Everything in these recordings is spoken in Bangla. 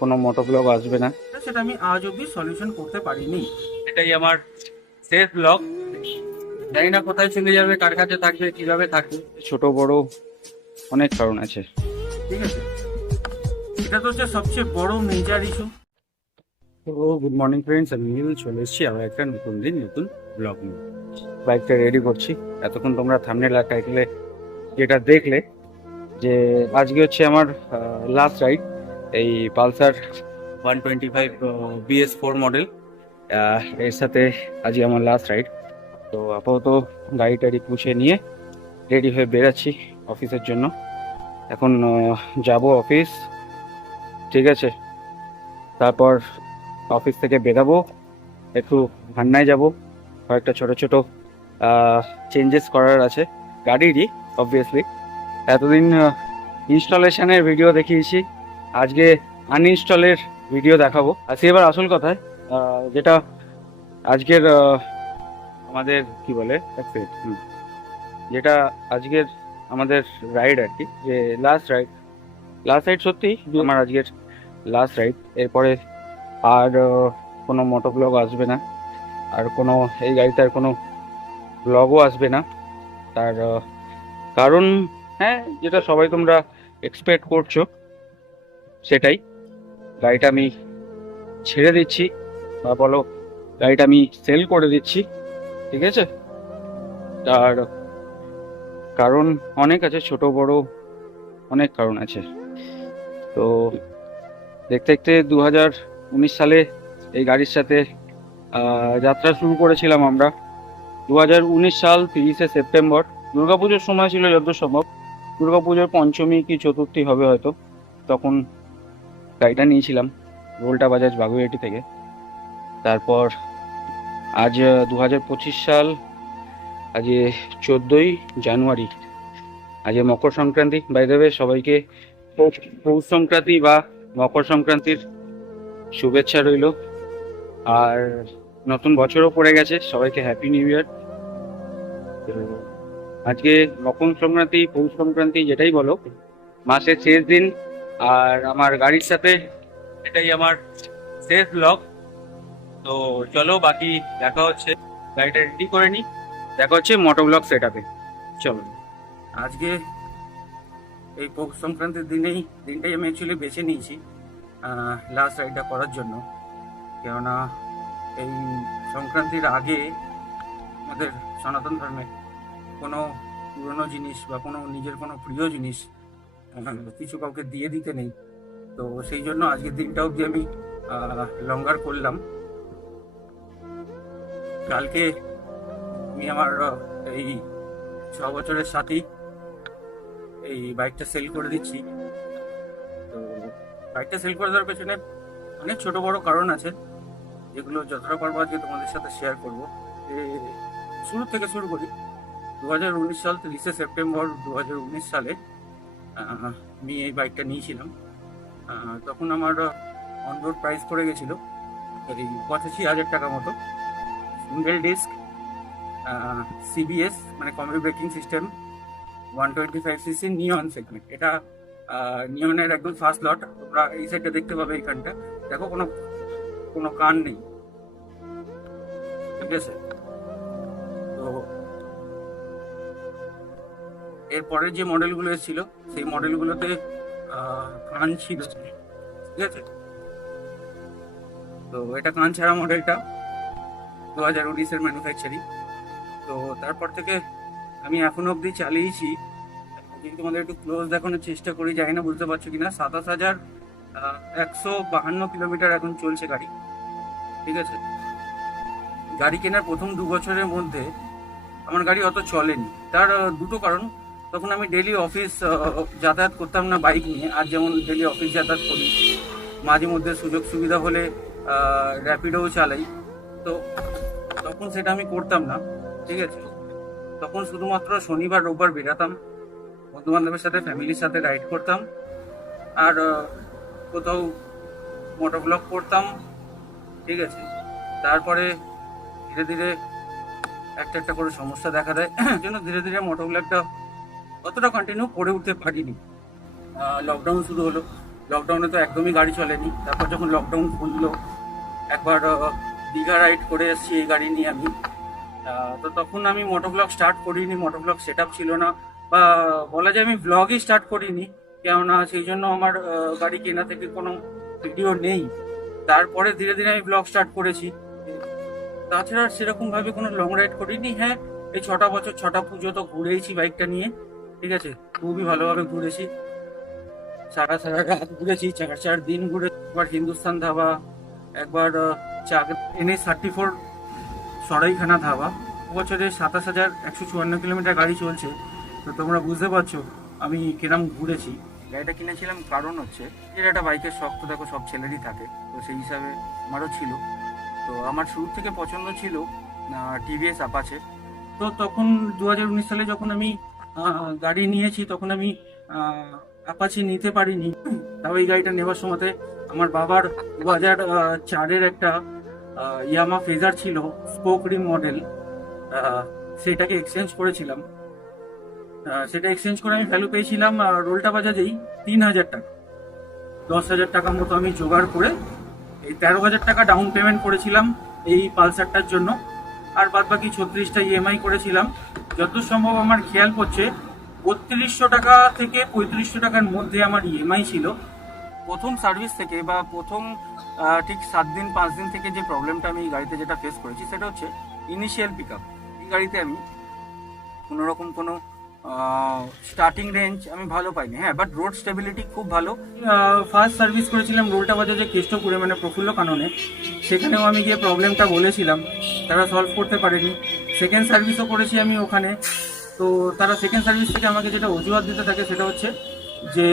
কোনো মোটো ব্লগ আসবে না। সেটা আমি আজ অব্দি সলিউশন করতে পারিনি। এটাই আমার শেষ ব্লগ। জানি না কোথায় চলে যাবে, কার কাছে থাকবে, কিভাবে থাকবে। ছোট বড় অনেক কারণ আছে, ঠিক আছে, এটা তো হচ্ছে সবচেয়ে বড় মেজর ইস্যু। তো গুড মর্নিং ফ্রেন্ডস, আমি নীল চলে এসেছি আবার একটা নতুন দিন নতুন ব্লগ নিয়ে। বাইকটা রেডি করছি। এতক্ষণ তোমরা থাম্বনেল আর টাইটেলে যেটা দেখলে যে আজকে হচ্ছে আমার লাস্ট রাইড এই পালসার 125 BS4 মডেল। এর সাথে আজকে আমার লাস্ট রাইড। তো আপাতত গাড়ি টাড়ি পুষে নিয়ে রেডি হয়ে বেরাচ্ছি অফিসের জন্য। এখন যাব অফিস, ঠিক আছে। তারপর অফিস থেকে বেরাবো, একটু ভান্নায় যাব, কয়েকটা ছোট ছোট চেঞ্জেস করার আছে গাড়িরই অবভিয়াসলি। এতদিন ইনস্টলেশনের ভিডিও দেখিয়েছি, আজকে আনইনস্টলের ভিডিও দেখাবো। আজকে এবার আসল কথায় যেটা আজকের আমাদের কি বলে যেটা আজকের আমাদের রাইড আর কি, যে লাস্ট রাইড সত্যি আমার আজকের লাস্ট রাইড। এরপরে আর কোনো মোটো ব্লগ আসবে না, আর কোনো এই গাড়িতে আর কোনো ব্লগও আসবে না। তার কারণ হ্যাঁ, যেটা সবাই তোমরা এক্সপেক্ট করছো সেটাই, গাড়িটা আমি ছেড়ে দিচ্ছি, বা বলো গাড়িটা আমি সেল করে দিচ্ছি, ঠিক আছে। তার কারণ অনেক আছে, ছোট বড় অনেক কারণ আছে। তো দেখতে দেখতে 2019 সালে এই গাড়ির সাথে যাত্রা শুরু করেছিলাম আমরা। 2019 সাল 30শে সেপ্টেম্বর, দুর্গাপুজোর সময় ছিল যত সম্ভব, দুর্গাপুজোর পঞ্চমী কি চতুর্থী হবে হয়তো, তখন গাড়িটা নিয়েছিলাম রোলটা বাজাজ বাগুইআটি থেকে। তারপর আজ 2025 সাল, আজ 14ই জানুয়ারি, আজ Makar Sankranti. By the way সবাইকে পৌষ সংক্রান্তি বা মকর সংক্রান্তির শুভেচ্ছা রইল। আর নতুন বছরও পড়ে গেছে, সবাইকে হ্যাপি নিউ ইয়ার। আজকে মকর সংক্রান্তি, পৌষ সংক্রান্তি যেটাই বলো, মাসের শেষ দিন। আর আমার গাড়ির সাথে এটাই আমার শেষ ব্লগ। তো চলো বাকি দেখা হচ্ছে, গাড়িটা রেডি করে নিই, দেখা হচ্ছে মোটো ব্লগ সেট আপে। চলো। আজকে এই পৌষ সংক্রান্তির দিনটাই আমি অ্যাকচুয়ালি বেছে নিয়েছি লাস্ট রাইডটা করার জন্য। কেননা এই সংক্রান্তির আগে আমাদের সনাতন ধর্মে কোনো পুরনো জিনিস বা কোনো নিজের কোনো প্রিয় জিনিস কিছু কাউকে দিয়ে দিতে নেই। তো সেই জন্য আজকের দিনটা অবধি আমি লঙ্গার করলাম। কালকে আমি আমার এই 6 বছরের সাথী এই বাইকটা সেল করে দিচ্ছি। তো বাইকটা সেল করে দেওয়ার পেছনে অনেক ছোট বড় কারণ আছে, যেগুলো যতটা পারবো আজকে তোমাদের সাথে শেয়ার করবো। শুরু থেকে শুরু করি। 2019 সাল 30শে সেপ্টেম্বর 2019 সালে আমি এই বাইকটা নিয়েছিলাম। তখন আমার অনরোড প্রাইস পড়ে গেছিলো এই 85,000 টাকা মতো। সিঙ্গেল ডিস্ক, সিবিএস মানে কম্বি ব্রেকিং সিস্টেম, 125cc নিয়ন সেগমেন্ট। এটা নিয়নের একদম ফার্স্ট লট। তোমরা এই সাইডটা দেখতে পাবে, এইখানটা দেখো কোনো কোনো কান নেই, ঠিক আছে। তো এরপরের যে মডেলগুলো এসেছিল সেই মডেলগুলোতে কান ছিল, ঠিক আছে। তো এটা কান ছাড়া মডেলটা 2019-এর ম্যানুফ্যাকচারিং। তো তারপর থেকে আমি এখনো অবধি চালিয়েছি, যদি তোমাদের একটু ক্লোজ দেখানোর চেষ্টা করি, জানি না বুঝতে পারছো কিনা, 27,152 কিলোমিটার এখন চলছে গাড়ি, ঠিক আছে। গাড়ি কেনার প্রথম 2 বছরের মধ্যে আমার গাড়ি অত চলেনি। তার দুটো কারণ, তখন আমি ডেলি অফিস যাতায়াত করতাম না বাইক নিয়ে। আর যেমন ডেলি অফিস যাতায়াত করি, মাঝে মধ্যে সুযোগ সুবিধা হলে র্যাপিডোও চালাই, তো তখন সেটা আমি করতাম না, ঠিক আছে। তখন শুধুমাত্র শনিবার রোববার বেরাতাম, বন্ধু বান্ধবের সাথে ফ্যামিলির সাথে রাইড করতাম, আর কোথাও মোটো ব্লগ করতাম, ঠিক আছে। তারপরে ধীরে ধীরে একটা একটা করে সমস্যা দেখা দেয়, জন্য ধীরে ধীরে মোটো ব্লগটা অতটা কন্টিনিউ করে উঠতে পারিনি। লকডাউন শুরু হলো, লকডাউনে তো একদমই গাড়ি চলেনি। তারপর যখন লকডাউন খুললো, একবার দীঘা রাইড করে এসেছি এই গাড়ি নিয়ে আমি। তো তখন আমি মোটোব্লগ স্টার্ট করিনি, মোটোব্লগ সেট আপ ছিল না, বা বলা যায় আমি ব্লগই স্টার্ট করিনি, কেননা সেই জন্য আমার গাড়ি কেনা থেকে কোনো ভিডিও নেই। তারপরে ধীরে ধীরে আমি ব্লগ স্টার্ট করেছি। তাছাড়া সেরকম ভাবে কোনো লং রাইড করিনি। হ্যাঁ, এই 6টা বছর 6টা পুজো তো ঘুরেইছি বাইকটা নিয়ে, ঠিক আছে, খুবই ভালোভাবে ঘুরেছি। সারা সারা রাত ঘুরেছি, 4 দিন ঘুরে, একবার হিন্দুস্তান ধাবা, একবার NH34 সরাইখানা ধাবা। বছরে 27,154 কিলোমিটার গাড়ি চলছে। তো তোমরা বুঝতে পারছো আমি কিরম ঘুরেছি। গাড়িটা কিনেছিলাম কারণ হচ্ছে এর একটা বাইকের শখ তো দেখো সব ছেলেরই থাকে, তো সেই হিসাবে আমারও ছিল। তো আমার শুরু থেকে পছন্দ ছিল টিভিএস অ্যাপাচে। তো তখন 2019 সালে যখন আমি গাড়ি নিয়েছি, তখন আমি অ্যাপাচি নিতে পারিনি। তাও এই গাড়িটা নেওয়ার সময়তে আমার বাবার 2004-এর একটা ইয়ামা ফেজার ছিল, স্পোক রিম মডেল, সেটাকে এক্সচেঞ্জ করেছিলাম। সেটা এক্সচেঞ্জ করে আমি ভ্যালু পেয়েছিলাম রোলটা বাজাজেই 3,000 টাকা। 10,000 টাকা মতো আমি জোগাড় করে এই 13,000 টাকা ডাউন পেমেন্ট করেছিলাম এই পালসারটার জন্য, আর বাদ বাকি 36টা ইএমআই করেছিলাম। যতদূর সম্ভব আমার খেয়াল পড়ছে 3200 টাকা থেকে 3500 টাকার মধ্যে আমার ইএমআই ছিল। প্রথম সার্ভিস থেকে বা প্রথম ঠিক 7 দিন 5 দিন থেকে যে প্রবলেমটা আমি এই গাড়িতে যেটা ফেস করেছি সেটা হচ্ছে ইনিশিয়াল পিক আপ। এই গাড়িতে আমি কোনোরকম কোনো স্টার্টিং রেঞ্জ আমি ভালো পাইনি। হ্যাঁ, বাট রোড স্টেবিলিটি খুব ভালো। ফার্স্ট সার্ভিস করেছিলাম রোলটা বাজাজে কেষ্টপুরে, মানে প্রফুল্ল কাননে। সেখানেও আমি গিয়ে প্রবলেমটা বলেছিলাম, তারা সলভ করতে পারেনি। সেকেন্ড সার্ভিসও করেছি আমি ওখানে। তো তারা সেকেন্ড সার্ভিস থেকে আমাকে যেটা অজুহাত দিতে থাকে সেটা হচ্ছে যে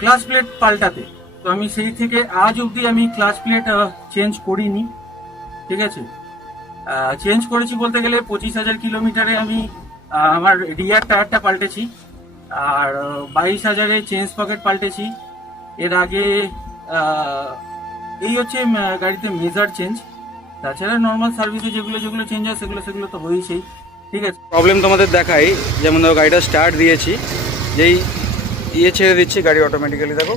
ক্লাচ প্লেট পাল্টাতে। তো আমি সেই থেকে আজ অবধি আমি ক্লাচ প্লেট চেঞ্জ করিনি, ঠিক আছে। চেঞ্জ করেছি বলতে গেলে 25,000 কিলোমিটারে আমি আমার রিয়ার টায়ারটা পাল্টেছি, আর 22,000-এ চেঞ্জ পকেট পাল্টেছি। এর আগে এই হচ্ছে গাড়িতে মেজার চেঞ্জ। তাছাড়া নর্মাল সার্ভিসে যেগুলো যেগুলো চেঞ্জ হয় সেগুলো তো হয়েছেই, ঠিক আছে। প্রবলেম তোমাদের দেখাই, যেমন ধরো গাড়িটা স্টার্ট দিয়েছি, যেই ছেড়ে দিচ্ছি গাড়ি অটোমেটিক্যালি দেখো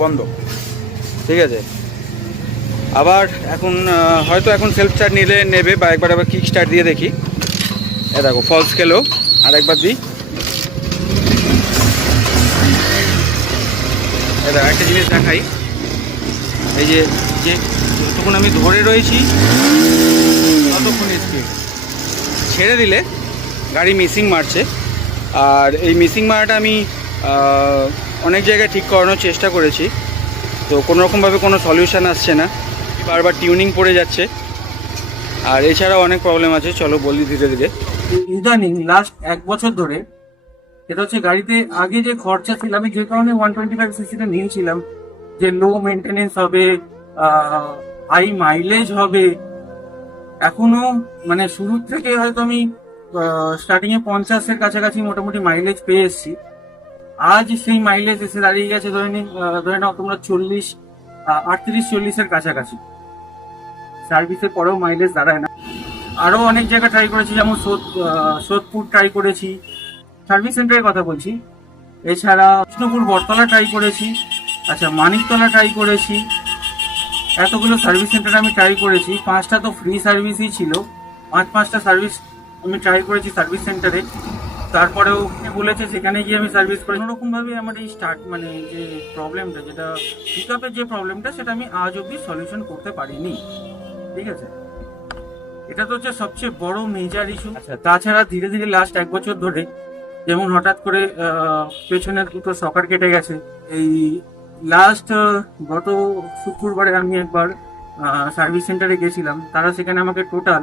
বন্ধ, ঠিক আছে। আবার এখন হয়তো এখন সেলফ স্টার্ট নিলে নেবে, বা একবার আবার কিক স্টার্ট দিয়ে দেখি। এ দেখো ফলস খেলো, আর একবার দিই। দেখো একটা জিনিস দেখাই, এই যে যতক্ষণ আমি ধরে রয়েছি ততক্ষণ স্পিড, ছেড়ে দিলে গাড়ি মিসিং মারছে। আর এই মিসিং মারাটা আমি অনেক জায়গায় ঠিক করানোর চেষ্টা করেছি, তো কোনোরকমভাবে কোনো সলিউশন আসছে না, বারবার টিউনিং পড়ে যাচ্ছে। আর এছাড়াও অনেক প্রবলেম আছে, চলো বলি ধীরে ধীরে। ইদানিং লাস্ট 1 বছর ধরে এটা হচ্ছে গাড়িতে আগে যে খরচা ছিল, আমি যে কারণে 125 সিসিটা নিয়েছিলাম, যে লো মেনটেনেন্স হবে, হাই মাইলেজ হবে। এখনো মানে শুরু থেকে হয়তো আমি স্টার্টিং এ 50-এর কাছাকাছি মোটামুটি মাইলেজ পেয়ে এসেছি। আজ সেই মাইলেজ এসে দাঁড়িয়ে গেছে ধরে নাও তোমরা 38-40-এর কাছাকাছি। সার্ভিসের পরেও মাইলেজ দাঁড়ায় না। আরো অনেক জায়গা ট্রাই করেছি, যেমন সোদপুর ট্রাই করেছি, সার্ভিস সেন্টারের কথা বলছি। এছাড়া কৃষ্ণপুর বটতলা ট্রাই করেছি, আচ্ছা মানিকতলা ট্রাই করেছি। এতগুলো সার্ভিস সেন্টার আমি ট্রাই করেছি। 5টা তো ফ্রি সার্ভিসই ছিল, 5টা সার্ভিস আমি ট্রাই করেছি সার্ভিস সেন্টারে। তারপরেও বলেছে সেখানে গিয়ে আমি সার্ভিস করি। কোনোরকম ভাবে আমার এই মানে যে প্রবলেমটা, যেটা পিক আপের যে প্রবলেমটা, সেটা আমি আজ অব্দি সলিউশন করতে পারিনি, ঠিক আছে। এটা তো হচ্ছে সবচেয়ে বড় মেজর ইস্যু। আচ্ছা, তাছাড়া ধীরে ধীরে লাস্ট 1 বছর ধরে যেমন হঠাৎ করে পেছনের দুটো সকার কেটে গেছে। এই লাস্ট গত শুক্রবারে আমি একবার সার্ভিস সেন্টারে গেছিলাম। তারা সেখানে আমাকে টোটাল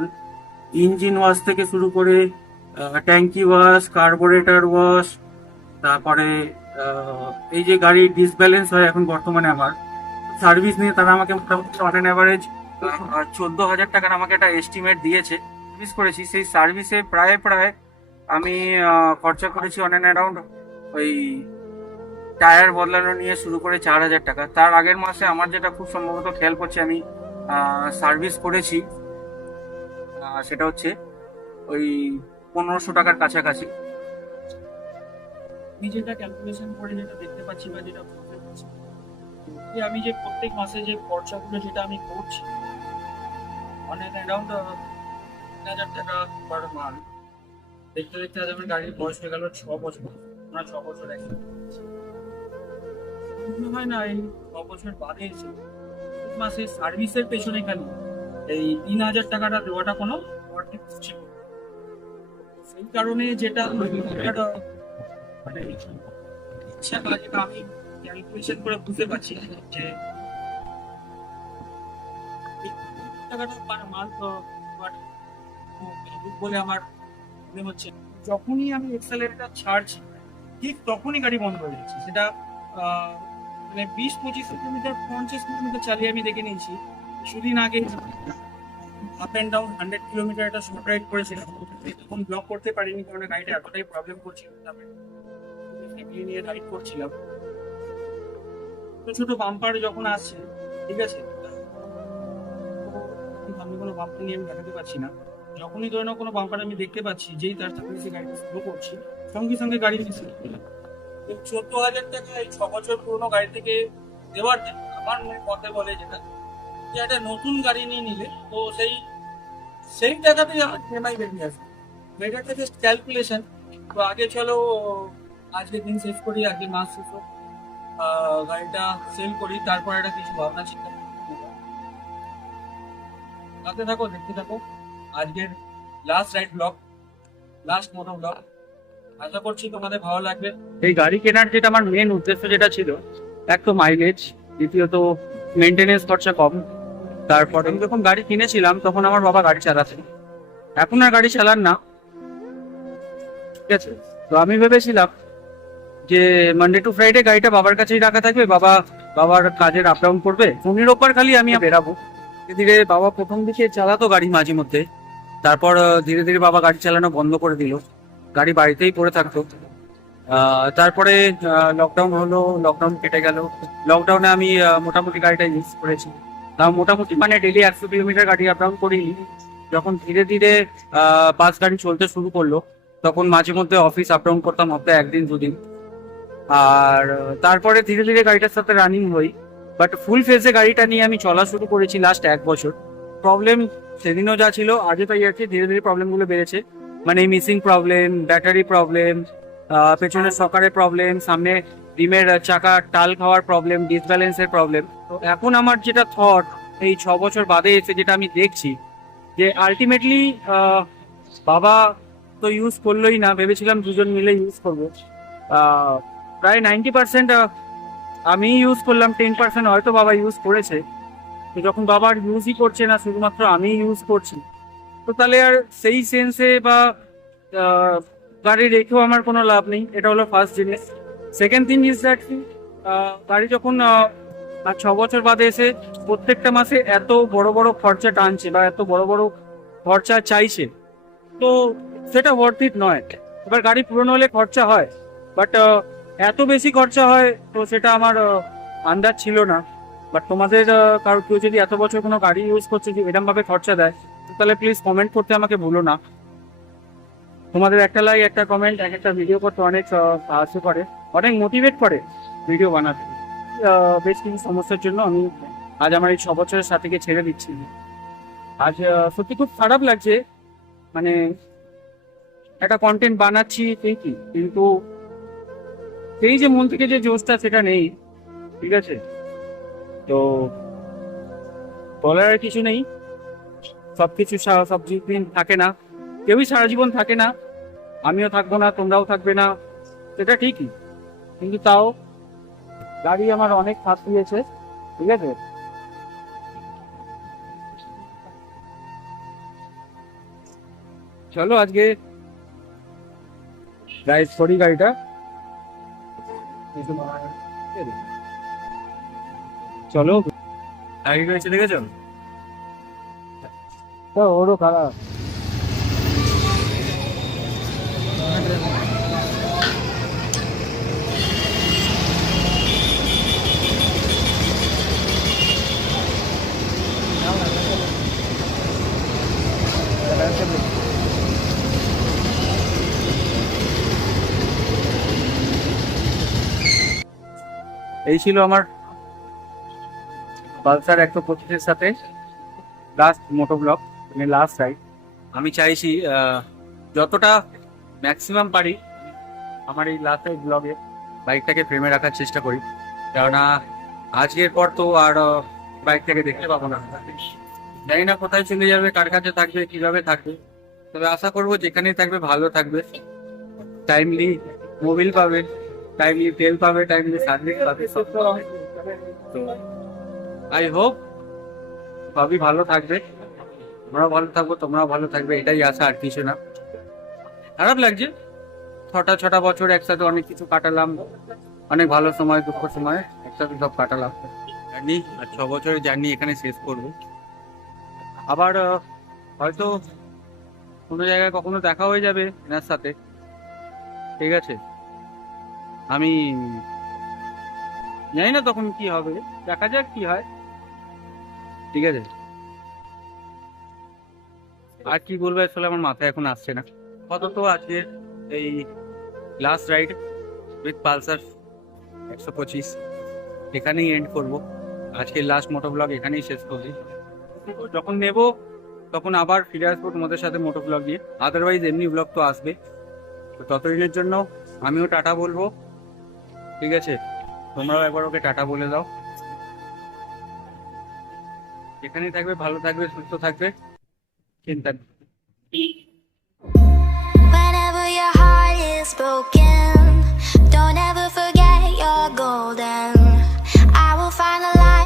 ইঞ্জিন ওয়াশ থেকে শুরু করে ট্যাঙ্কি ওয়াশ, কার্বোরেটর ওয়াশ, তারপরে এই যে গাড়ির ডিসব্যালেন্স হয় এখন বর্তমানে আমার সার্ভিস নিয়ে, তারা আমাকে মোটামুটি অন অ্যান অ্যাভারেজ 14,000 টাকার আমাকে একটা এস্টিমেট দিয়েছে। সার্ভিস করেছি, সেই সার্ভিসে প্রায় আমি খরচা করেছি অন অ্যান অ্যারাউন্ড ওই টায়ার বদলানো নিয়ে শুরু করে 4,000 টাকা। তার আগের মাসে আমার যেটা খুব সম্ভবত খেয়াল করছে আমি সার্ভিস করেছি, সেটা হচ্ছে ওই 1,500 টাকার কাছাকাছি। আমি যেটা ক্যালকুলেশন করে যেটা দেখতে পাচ্ছি বা যেটা যে আমি যে প্রত্যেক মাসে যে খরচাগুলো যেটা আমি করছি মানে অ্যারাউন্ড 3,000 টাকা পার মান্থ। দেখতে দেখতে আজ আমার গাড়ির বয়স হয়ে গেল 6 বছর। না 6 বছর একসাথে মনে হয় না এই 6 বছর বাদে এসে প্রত্যেক মাসে সার্ভিসের পেছনে খালি এই 3,000 টাকাটা দেওয়াটা কোনো worth it ছিল না। সেই কারণে যেটা একটা মানে ইচ্ছা যেটা আমি ক্যালকুলেশন করে বুঝতে পারছি যে এই টাকাটা পার মান্থ বলে আমার মনে হচ্ছে যখনই আমি এক্সেলেটরটা ছাড়ছি ঠিক তখনই গাড়ি বন্ধ হয়ে যাচ্ছে। সেটা মানে 20-25 কিলোমিটার 50 কিলোমিটার চালিয়ে আমি দেখে নিয়েছি। কিছুদিন আগে আপ অ্যান্ড ডাউন 100 কিলোমিটার একটা শর্ট রাইড করেছিলাম, তখন ব্লক করতে পারিনি কারণ গাড়িটা এতটাই প্রবলেম করছিল। ফ্যামিলি নিয়ে রাইড করছিলাম, ছোট ছোট বাম্পার যখন আসছে ঠিক আছে, আমি কোনো বাম্পার নিয়ে আমি দেখাতে পারছি না। যখনই ধরে নাও কোনো বাম্পার আমি দেখতে পাচ্ছি, যেই তার সাথে এসে গাড়িটা স্লো করছি সঙ্গে সঙ্গে গাড়ি মিশে 14,000 টাকা এই 6 বছর পুরোনো গাড়ি থেকে দেওয়ার জন্য আমার মনে কথা বলে যেটা যে একটা নতুন গাড়ি নিয়ে নিলে তো সেই টাকাতেই আমার ইএমআই বেরিয়ে আসবে। এটা একটা জাস্ট ক্যালকুলেশন। তো আগে চলো আজকে দিন শেষ করি, আজকে মাস শেষ হোক, গাড়িটা সেল করি, তারপর একটা কিছু ভাবনা চিন্তা করতে থাকো, দেখতে থাকো আজকের লাস্ট রাইড ব্লগ, লাস্ট মোটো ব্লগ। আশা করছি তোমাদের ভালো লাগবে। এই গাড়ি কেনার যেটা আমার মেন উদ্দেশ্য যেটা ছিল, এক তো মাইলেজ, দ্বিতীয়ত মেনটেনেন্স খরচা কম। তারপর আমি যখন গাড়ি কিনেছিলাম তখন আমার বাবা গাড়ি চালাতেন, এখন আর গাড়ি চালান না, ঠিক আছে। তো আমি ভেবেছিলাম যে মানডে টু ফ্রাইডে গাড়িটা বাবার কাছেই রাখা থাকবে, বাবার কাজের আপ ডাউন করবে, শনি রোববার খালি আমি বেরাবো। ধীরে ধীরে বাবা প্রথম দিকে চালাতো গাড়ি মাঝে মধ্যে, তারপর ধীরে ধীরে বাবা গাড়ি চালানো বন্ধ করে দিল, গাড়ি বাড়িতেই পড়ে থাকতো। তারপরে লকডাউন হলো, লকডাউন কেটে গেল। লকডাউনে আমি মোটামুটি গাড়িটা ইউজ করেছি, তাও মোটামুটি মানে ডেলি 100 কিলোমিটার গাড়ি আপ ডাউন করিনি। যখন ধীরে ধীরে বাস গাড়ি চলতে শুরু করলো তখন মাঝে মধ্যে অফিস আপ ডাউন করতাম হপ্তাহে 1 দিন 2 দিন। আর তারপরে ধীরে ধীরে গাড়িটার সাথে রানিং হই, বাট ফুল ফেজে গাড়িটা নিয়ে আমি চলা শুরু করেছি লাস্ট 1 বছর। প্রবলেম সেদিনও যা ছিল আজও তাই আছে, ধীরে ধীরে প্রবলেমগুলো বেড়েছে, মানে মিসিং প্রবলেম, ব্যাটারি প্রবলেম, পেছনের সকারের প্রবলেম, সামনে ডিমের চাকা টাল খাওয়ার প্রবলেম, ডিসব্যালেন্সের প্রবলেম। তো এখন আমার যেটা থট, এই 6 বছর বাদে এসে যেটা আমি দেখছি যে আলটিমেটলি বাবা তো ইউজ করলোই না, ভেবেছিলাম দুজন মিলে ইউজ করবো। প্রায় 90% আমি ইউজ করলাম, 10% হয়তো বাবা ইউজ করেছে। তো যখন বাবা আর ইউজই করছে না, শুধুমাত্র আমি ইউজ করছি, তো তাহলে আর সেই সেন্সে বা গাড়ি রেখেও আমার কোনো লাভ নেই। এটা হলো ফার্স্ট জিনিস। সেকেন্ড থিং ইজ দ্যাট গাড়ি যখন 6 বছর বাদে এসে প্রত্যেকটা মাসে এত বড় বড় খরচা টানছে বা এত বড় বড় খরচা চাইছে, তো সেটা ওয়ার্থ ইট নয়। এবার গাড়ি পুরনো হলে খরচা হয়, বাট এত বেশি খরচা হয় তো সেটা আমার আন্দাজ ছিল না। বাট তোমাদের কারো কেউ যদি এত বছর কোনো গাড়ি ইউজ করছে যে এরকম ভাবে খরচা দেয়, তাহলে প্লিজ কমেন্ট করতে আমাকে ভুলো না। তোমাদের একটা লাইক, একটা কমেন্ট, একটা ভিডিও করতে অনেক সাহায্য করে, অনেক মোটিভেট করে ভিডিও বানাতে। বেশ কিছু সমস্যার জন্য আমি আজ আমার এই 6 বছরের সাথীকে ছেড়ে দিচ্ছি। আজ সত্যি খুব খারাপ লাগছে, মানে একটা কন্টেন্ট বানাচ্ছি ঠিকই, কিন্তু সেই যে মন থেকে যে জোশটা সেটা নেই, ঠিক আছে। তো বলার আর কিছু নেই, সবকিছু সব দিন থাকে না, কেউই সারা জীবন থাকে না, আমিও থাকবো না, তোমরাও থাকবে না, সেটা ঠিকই, কিন্তু তাও গাড়ি আমার অনেক সাথ দিয়েছে, ঠিক আছে। চলো আজকে রাইড করি গাড়িটা। চলো গাড়ি রয়েছে, দেখেছো তো, ওরও খারাপ। এই ছিল আমার পালসার 125-এর সাথে লাস্ট মোটো ব্লগ, মানে লাস্ট রাইড। আমি চাইছি যতটা ম্যাক্সিমাম পারি আমার এই লাস্ট রাইড ব্লগে বাইকটাকে ফ্রেমে রাখার চেষ্টা করি, কেননা আজকের পর তো আর বাইকটাকে দেখতে পাবো না। জানি না কোথায় চলে যাবে, কার কাছে থাকবে, কিভাবে থাকবে, তবে আশা করবো যেখানেই থাকবে ভালো থাকবে, টাইমলি মোবিল পাবে, টাইমলি তেল পাবে, টাইমলি সার্ভিস পাবে, সব পাবে। তো আই হোপ সবই ভালো থাকবে, আমরাও ভালো থাকবো, তোমরাও ভালো থাকবে, এটাই আশা, আর কিছু না। খারাপ লাগছে, ছটা বছর একসাথে অনেক কিছু কাটালাম, অনেক ভালো সময়, দুঃখ সময় একসাথে সব কাটালাম। জার্নি আর 6 বছরের জার্নি এখানে শেষ করবো। আবার হয়তো কোনো জায়গায় কখনো দেখা হয়ে যাবে এনার সাথে, ঠিক আছে? আমি জানি না তখন কি হবে, দেখা যাক কি হয়, ঠিক আছে? আর কি বলবো আসলে আমার মাথায় এখন আসছে না। আপাতত আজকে এই লাস্ট রাইড উইথ পালসার 125 এখানেই এন্ড করব। আজকের লাস্ট মোটো ব্লগ এখানেই শেষ করছি। যখন নেব তখন আবার ফিরে আসবো তোমাদের সাথে মোটো ব্লগ নিয়ে, আদারওয়াইজ এমনি ব্লগ তো আসবে। তো ততদিনের জন্য আমিও টাটা বলবো, ঠিক আছে? তোমরাও একবার ওকে টাটা বলে দাও। এখানেই থাকবে, ভালো থাকবে, সুস্থ থাকবে, চিন্তা নেই। Whenever your heart is broken, don't ever forget you're golden.